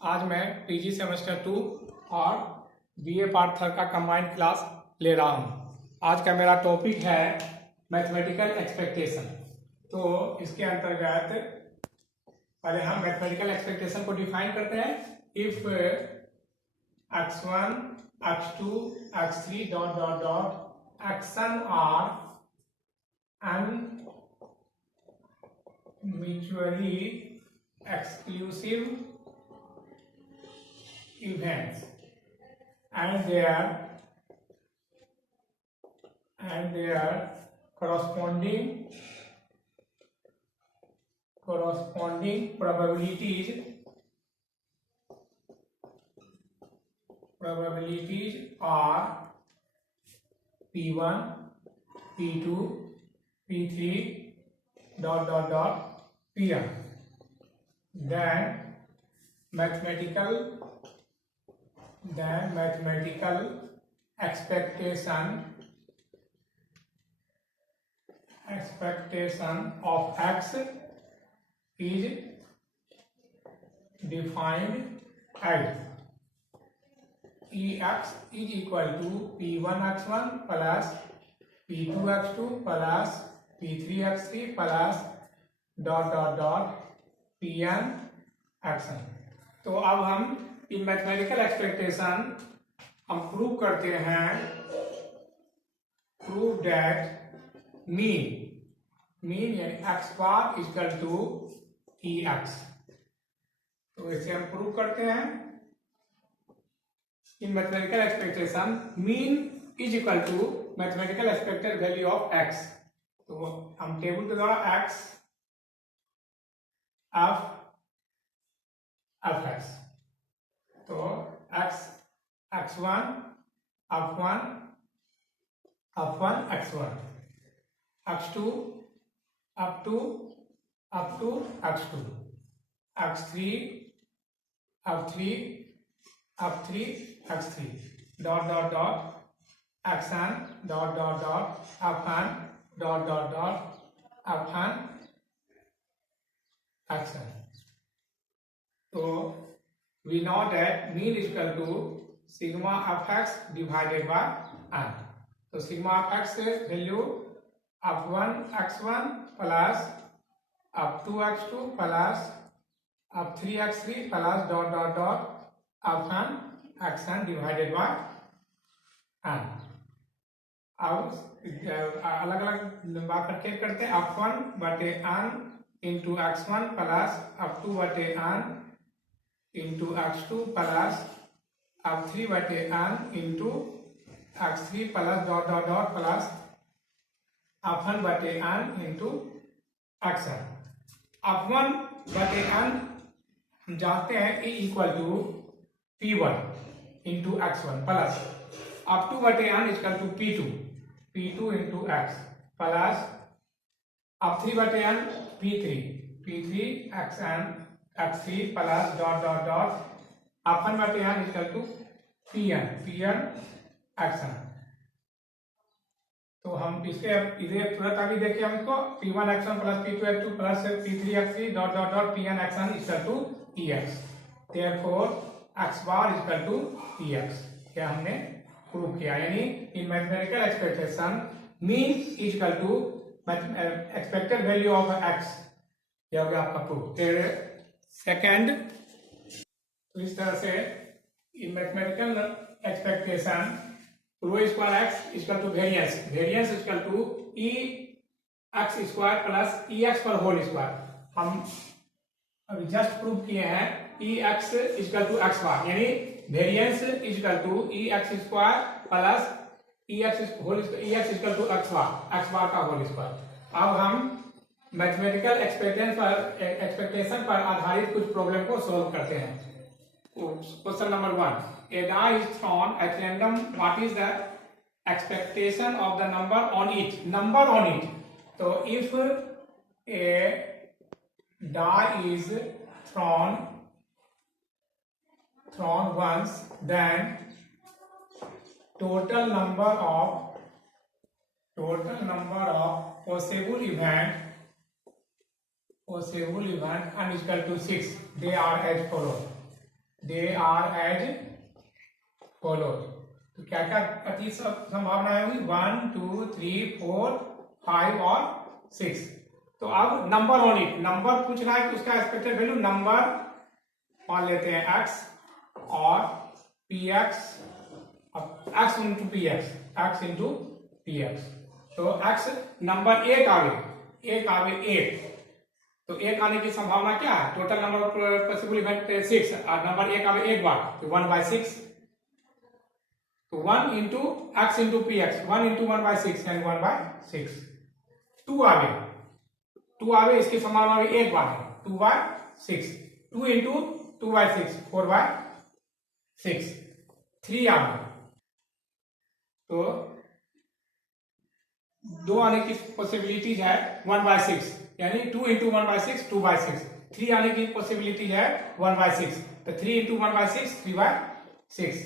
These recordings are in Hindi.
आज मैं पीजी सेमेस्टर 2 और बीए पार्ट 3 का कंबाइंड क्लास ले रहा हूँ। आज का मेरा टॉपिक है मैथमेटिकल एक्सपेक्टेशन। तो इसके अंतर्गत पहले हम मैथमेटिकल एक्सपेक्टेशन को डिफाइन करते हैं। If x1, x2, x3 dot dot dot x n are mutually exclusive events and their corresponding probabilities are p1, p2, p3 dot dot dot pm. Then mathematical expectation of x is defined as ex is equal to p1x1 plus p2x2 plus p3x3 plus dot dot dot pn x n. तो अब हम इन मैथमेटिकल एक्सपेक्टेशन हम प्रूव करते हैं। प्रूव दैट मीन यानी X bar equal to E X. तो इसे हम प्रूव करते हैं। In mathematical expectation mean is equal to mathematical expected value of X. तो हम टेबल के द्वारा एक्स एफ एक्स, तो x1 f1 x1, x2 f2 x2, x3 x3 dot dot dot xn dot dot dot fn dot dot dot fn action. तो we know that mean is equal to sigma of x divided by n। तो sigma of x value f1 x1 plus f2 x2 plus f3 x3 plus dot dot dot fn action divided by n। अब अलग अलग बात करते हैं। f1 बटे n into x1 plus f2 बटे n into x2 plus f3 बटे n into x3 plus dot dot dot plus f1 बटे n इंटू xn। f1 बटे n हम जानते हैं e equal to p1 into x1 plus f2 बटे n equal to p2 into x plus f3 बटे n p3 x3 plus dot dot dot f1 बटे n equal to pn x n. तो हम इसे तुरंत अभी देखिए हम इसको p1 x n plus p2 x2 plus p3 x3 dot dot dot pn x n equal to ex। Therefore x bar equal to ex। क्या हमने प्रूव किया, यानी इन mathematical expectation mean equal to expected value of X. यह हो गया आपका प्रूफ। फिर सेकेंड, तो इस तरह से इन मैथमेटिकल एक्सपेक्टेशन रो square x equal to variance equal to E x square plus E x पर होल स्क्वायर। हम अभी जस्ट प्रूव किए हैं E x equal to x bar, यानी variance equal to E x square plus x equal to x bar का होल स्क्वायर। अब हम मैथमेटिकल एक्सपेक्टेशन पर आधारित कुछ प्रॉब्लम को सॉल्व करते हैं। Question number 1, a die is thrown at random, what is the expectation of the number on it? तो if a die is thrown once, then total number of possible event n is equal to 6. They are as follows. They are as follows. तो क्या क्या अति संभावनाएं हुई, 1 2 3 4 5 और 6। तो अब नंबर ऑन इट, नंबर पूछ रहा है कि उसका एक्सपेक्टेड वैल्यू नंबर मान लेते हैं x और px, x into P x. तो x नंबर एक आवे एक, तो एक आने की संभावना क्या है, total number of possible event 6 और नंबर एक आवे एक बार तो 1/6। तो 1 into x into P x, 1 into 1/6 यानी 1/6। 2 आवे इसकी संभावना भी एक बार है 2/6। 2 इंटू 2/6 4/6। 3 आवे तो 2 आने की पॉसिबिलिटीज है 1/6 यानी 2 इंटू 1/6 2/6। 3 आने की पॉसिबिलिटी है 1/6 तो 3 इंटू 1/6 3/6।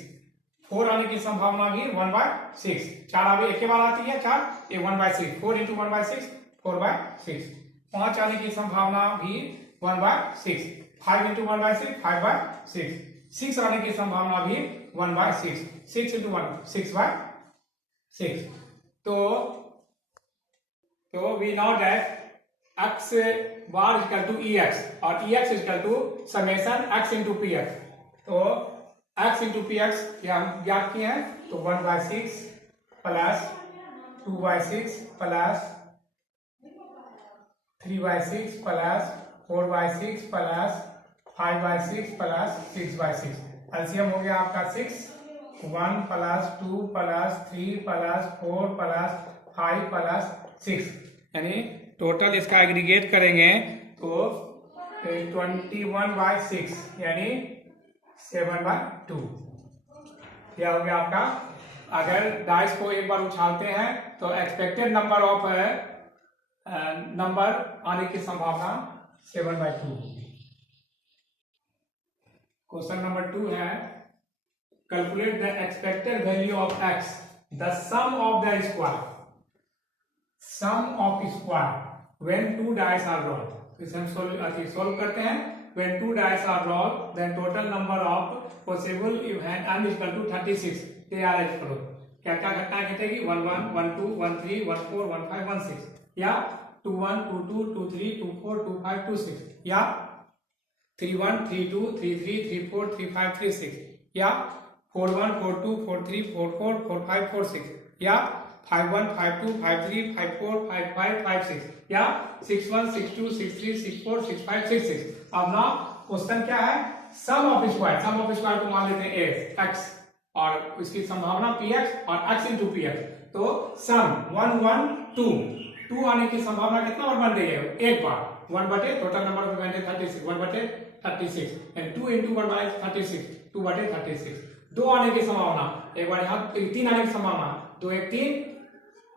4 आने की संभावना भी 1/6, 4 आवे एक बार आती है 4, ये 1/6, 4 इंटू 1/6 4/6। 5 आने की संभावना भी 1/6, 5 इंटू 1/6 5/6। 6 आने की संभावना भी 1/6, 6 इंटू 1 6/6। तो we know that x bar is equal to ex और ex is equal to summation x into px। तो x into px ये हम ज्ञात किए हैं, तो 1/6 plus 2/6 plus 3/6 plus 4/6 plus 5/6 plus 6/6। LCM हो गया आपका 6, 1 plus 2 plus 3 plus 4 plus 5 plus 6 यानी टोटल इसका एग्रीगेट करेंगे तो 21/6 यानी 7/2। यह हो गया आपका। अगर डाइस को एक बार उछालते हैं तो एक्सपेक्टेड नंबर ऑफ नंबर आने की संभावना 7/2। क्वेश्चन नंबर 2 है calculate the expected value of x, the sum of the square, sum of square when 2 dice are rolled। इसे हम सोल्व करते हैं। when 2 dice are rolled then total number of possible event n is equal to 36। they are as follows। क्या क्या घटनाएं घटेगी, 1 1 1 2 1 3 1 4 1 5 1 6 या 2 1 2 2 2 3 2 4 2 5 2 6 या 3 1 3 2 3 3 3 4 3 5 3 6 या 4 1 4 2 4 3 4 4 4 5 4 6 या 5 1 5 2 5 3 5 4 5 5 5 6 या 6 1 6 2 6 3 6 4 6 5 6 6। अब ना क्वेश्चन क्या है, sum of square. Sum of square को मान लेते हैं x और उसकी संभावना px और x इंटू px। तो सम 1 1 2 2 आने की संभावना कितना बार बन रही है, एक बार 1 बटे टोटल नंबर ऑफ इवेंट 36 1 बटे 36 एंड 2 इंटू 1/36 2 बटे 36। 2 आने की संभावना एक बार यहाँ 3 आने की संभावना 2 1 3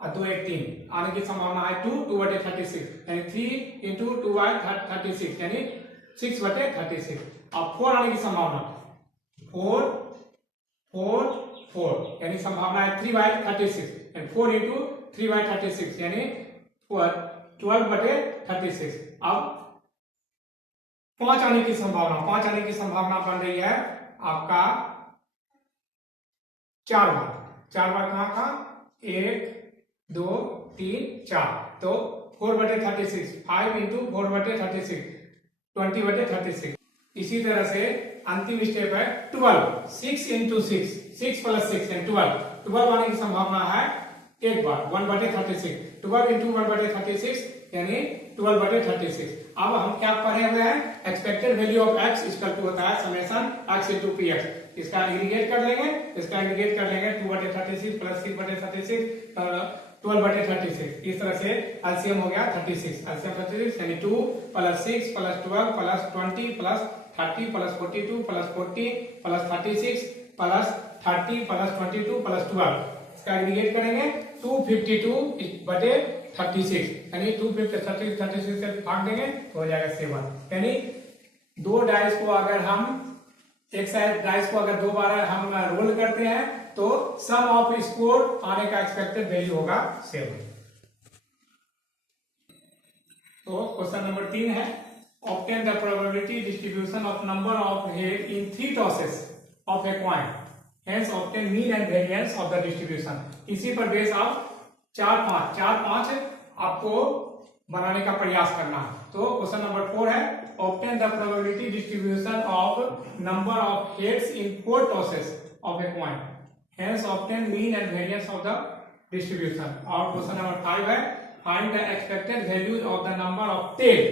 और 2 1 3 आने की संभावना है 2 बटे 36 यानी 3 इंटू 2/36 यानी 6 बटे 36। अब 4 आने की संभावना 4 4 4 यानी संभावना है 3/36 एंड 4 इंटू 3/36 यानी 12 बटे 36। अब 5 आने की संभावना बन रही है आपका 4 बार। 4 बार कहां था, 1 2 3 4 तो 4 बटे 36 5 इंटू 4 बटे 36 20 बटे 36। इसी तरह से अंतिम स्टेप है 12 6 इंटू 6 6 प्लस 6 एंड 12 आने की संभावना है एक बार 1 बटे 36 12 इंटू 1 बटे 36 यानी 12 बटे 36। अब हम क्या पढ़े हुए हैं, expected value of x equal to होता है summation x into P X. इसका एग्रीगेट कर लेंगे 2 बटे 36 प्लस 6 बटे 36 12 बटे 36। इस तरह से एलसीएम हो गया 36। एलसीएम 36 यानी 2 plus 6 plus 12 plus 20 plus 30 plus 42 plus 40 plus 36 plus 30 plus 22 plus 12। इसका एग्रीगेट करेंगे 252 बटे 36 यानी 250 36 से भाग देंगे तो हो जाएगा 7। यानी 2 डाइस को अगर हम एक साइड डाइस को अगर 2 बार हम रोल करते हैं तो सम ऑफ स्कोर आने का एक्सपेक्टेड वैल्यू होगा 7। तो क्वेश्चन नंबर 3 है obtain the probability distribution of number of head in 3 tosses of a coin, hence obtain mean and variance of the distribution। इसी पर बेस आप 4-5 आपको बनाने का प्रयास करना है। तो क्वेश्चन नंबर 4 है obtain the probability distribution of number of heads in 4 tosses of a coin, hence obtain mean and variance of the distribution। और क्वेश्चन नंबर 5 है find the expected value of the number of tail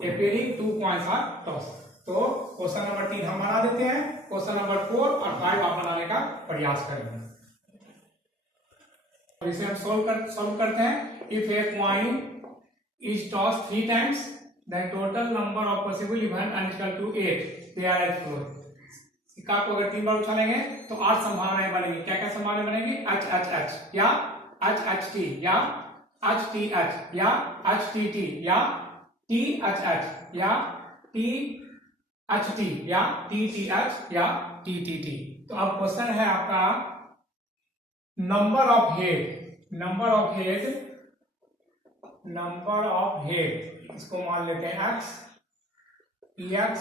appearing 2 coins are tossed। तो क्वेश्चन नंबर 3 हम बना देते हैं, क्वेश्चन नंबर 4 और 5 आप बनाने का प्रयास करेंगे। इसे हम सॉल्व करते हैं। If a coin is toss 3 times then total number of possible event and equal to 8, they are as follows। सिक्का को अगर 3 बार उछालेंगे तो 8 संभावनाएं बनेंगी। क्या क्या संभावनाएं बनेंगी? एच एच एच या एच एच टी या एच टी एच या एच टी टी या टी एच एच या टी एच टी या टी टी एच या टी टी टी। तो अब क्वेश्चन है आपका नंबर ऑफ हेड, इसको मान लेते हैं x, px,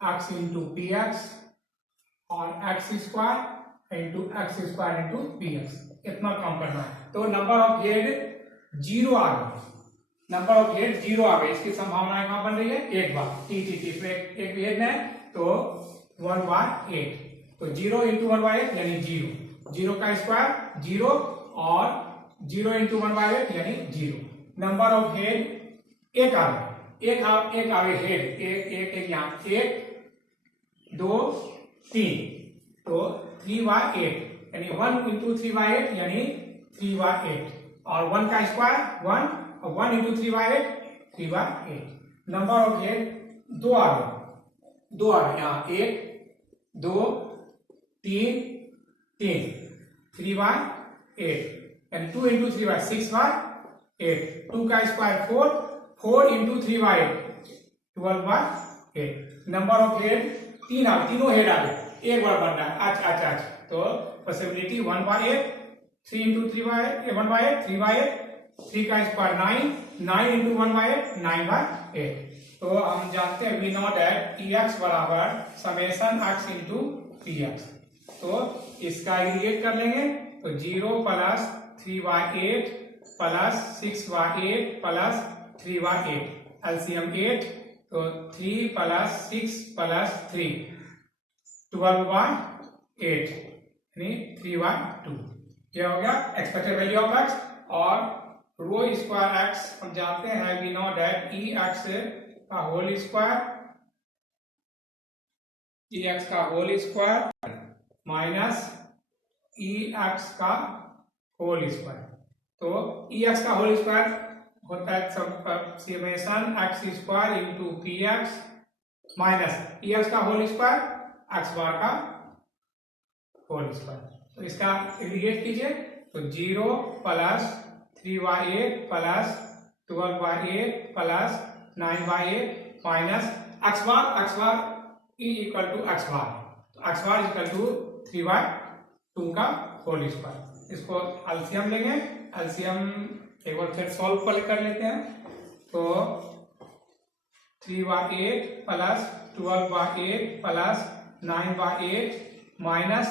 x into P x और x square into x square into P x, इतना काम करना है। तो नंबर ऑफ हेड 0 आ गए, इसकी संभावना कहां बन रही है? 1 बार टी टी टी पे एक हेड है तो 1/8, तो 0 इंटू 1/8 यानी 0 का स्क्वायर 0 और 0 इंटू 1/8 यानी 0। नंबर ऑफ हेड एक आ गए हेड, एक यहाँ 1 2 3, तो 3/8 यानी 1 इंटू 3/8 यानी 3/8 और 1 का स्क्वायर 1 और 1 इंटू 3/8 3/8। नंबर ऑफ हेड 2 आ गए यहाँ 1 2 3 3/8 यानी 2 इंटू 3/6/8, 2 का square 4 into 3/8 12/8। Number of head तीनों हेड आ गए, एक बार बन रहा है एच। तो पॉसिबिलिटी 1/8, 3 इंटू 3/8 1/8 3/8, 3 का स्क्वायर 9 इंटू 1/8 9/8। तो हम जानते हैं वी नो दैट Tx बराबर समेशन x इंटू Px। तो इसका एग्रीगेट कर लेंगे तो 0 प्लस 3/8 प्लस 6/8 प्लस 3/8, एलसीएम 8, तो 3 प्लस 6 प्लस 3 12/8 यानी 3/2। क्या हो गया? एक्सपेक्टेड वैल्यू ऑफ x और रो स्क्वायर x हम जानते हैं वी नो दैट Ex का होल स्क्वायर माइनस Ex का होल स्क्वायर। तो Ex का होल स्क्वायर होता है summation x square into P X minus Ex का होल स्क्वायर x बार का होल स्क्वायर। तो इसका एग्रीगेट कीजिए तो 0 plus 3/8 plus 12/8 plus 9/8 minus x bar e equal to x bar, तो x बार इक्वल टू 3/2 का होल स्क्वायर। इसको एलसीएम लेंगे, एलसीएम एक बार फिर सॉल्व कर लेते हैं। तो 3/8 प्लस 12/8 प्लस 9/8 माइनस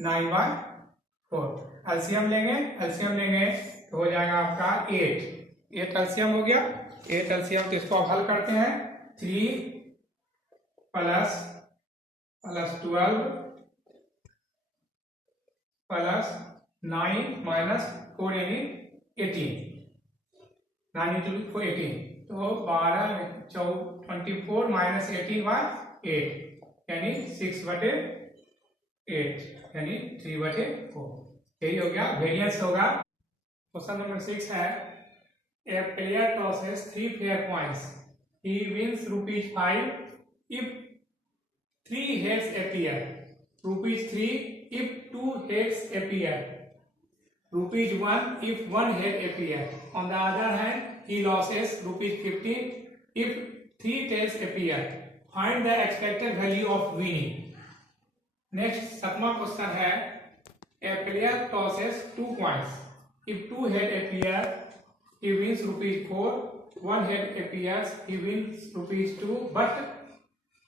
9/4, एलसीएम लेंगे तो हो जाएगा आपका 8 एलसीएम हो गया। 8 एलसीएम तो इसको आप हल करते हैं 3 प्लस 12 प्लस 9 माइनस 4 यानी 18, 9 इंटू 18 तो 24 माइनस 18/8 यानी 6/8 यानी 3/4। यही हो गया, वेरिएंस होगा। क्वेश्चन नंबर 6 है a player tosses 3 fair coins, he wins ₹5 if 3 heads appear, ₹3 if 2 heads appear, ₹1 if 1 head appear. On the other hand, he loses ₹15 if 3 tails appear. Find the expected value of winning. Next, 7वां क्वेश्चन है a player tosses 2 coins. If 2 head appear, he wins ₹4. one head appears, he wins ₹2, but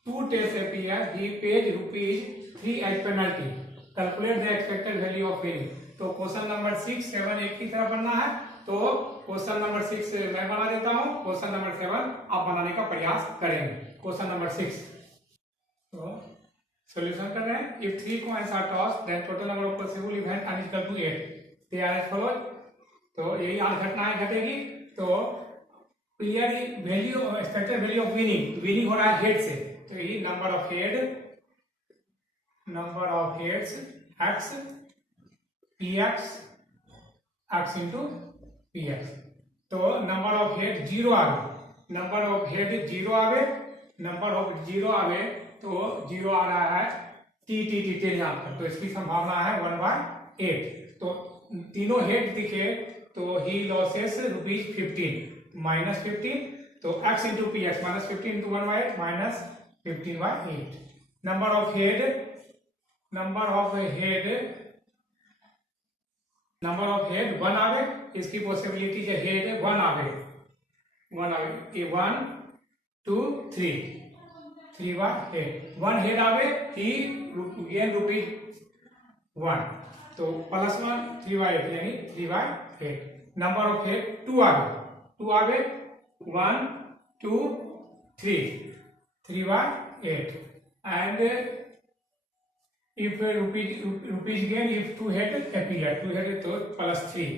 2 tails appear, he paid ₹3 as penalty. Calculate the expected value of winning. तो क्वेश्चन नंबर 6, 7 एक की तरह बनना है, तो क्वेश्चन नंबर 6 मैं बना देता हूं, क्वेश्चन नंबर 7 आप बनाने का प्रयास करेंगे। क्वेश्चन नंबर 6, तो सॉल्यूशन कर रहे हैं। If 3 coins are tossed, then total number of possible events are equal to 8. they are as follows. तो यही 8 घटनाएं घटेगी। तो clearly value expected value of winning हो रहा है हेड से, तो यही number of heads x px x into px। तो नंबर ऑफ हेड 0 आवे, नंबर ऑफ हेड 0 आवे, नंबर ऑफ 0 आवे, तो 0 आ रहा है टी यहां पर, तो इसकी संभावना है 1/8। तो तीनों हेड दिखे तो ही लॉसेस ₹15 -15, तो x into px -15 into 1/8 -15/8। Number of head 1 आवे, इसकी पॉसिबिलिटी है हेड 1 आवे, 1 2 3/8। 1 हेड आवे, ही गेन ₹1, तो +1 3/8 यानी 3/8। नंबर ऑफ हेड 2 आवे, 1 2 3/8। And if rupees gain if 2 head appear, 2 head तो +3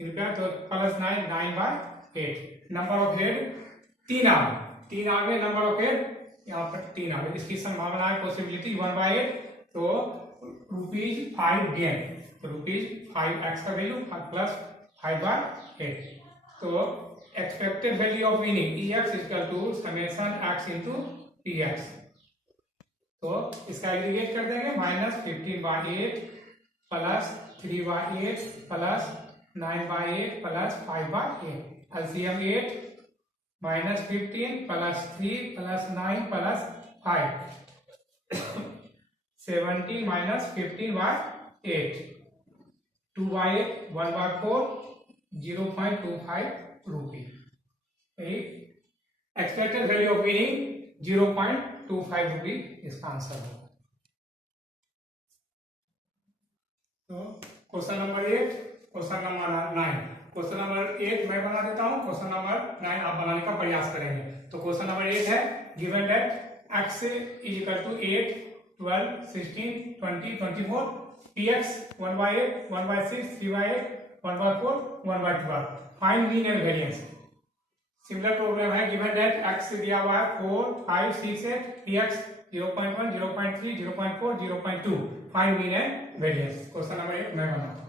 रुपया, तो +9 9/8। नंबर ऑफ हेड 3 आवे, नंबर ऑफ हेड यहाँ पर 3 आवे, इसकी संभावना है पॉसिबिलिटी 1/8, तो ₹5 गेन, ₹5 का वैल्यू +5/8। तो expected value of winning EX = summation x into px। तो इसका एग्रीगेट कर देंगे, -15/8 +3/8 +9/8 +5/8। LCM 8 -15 +3 +9 +5 70 -15/8 2/8 1/4 0.25 rupee. Expected value of winning 0.25 रुपी इसका आंसर होगा। तो question number 8, question number 9। Question number 8 मैं बना देता हूं, क्वेश्चन नंबर 9 आप बनाने का प्रयास करेंगे। तो क्वेश्चन नंबर 8 है, given that x = 8 12 16 20 24, px 1/8 1/6 3/8 1/4 1/12, find mean and variance. Similar problem है, गिवन दैट x दिया हुआ है 4 5 6 8, px 0.1 0.3 0.4 0.2, find mean and variance. Question number 8 मैं बनाता हूं।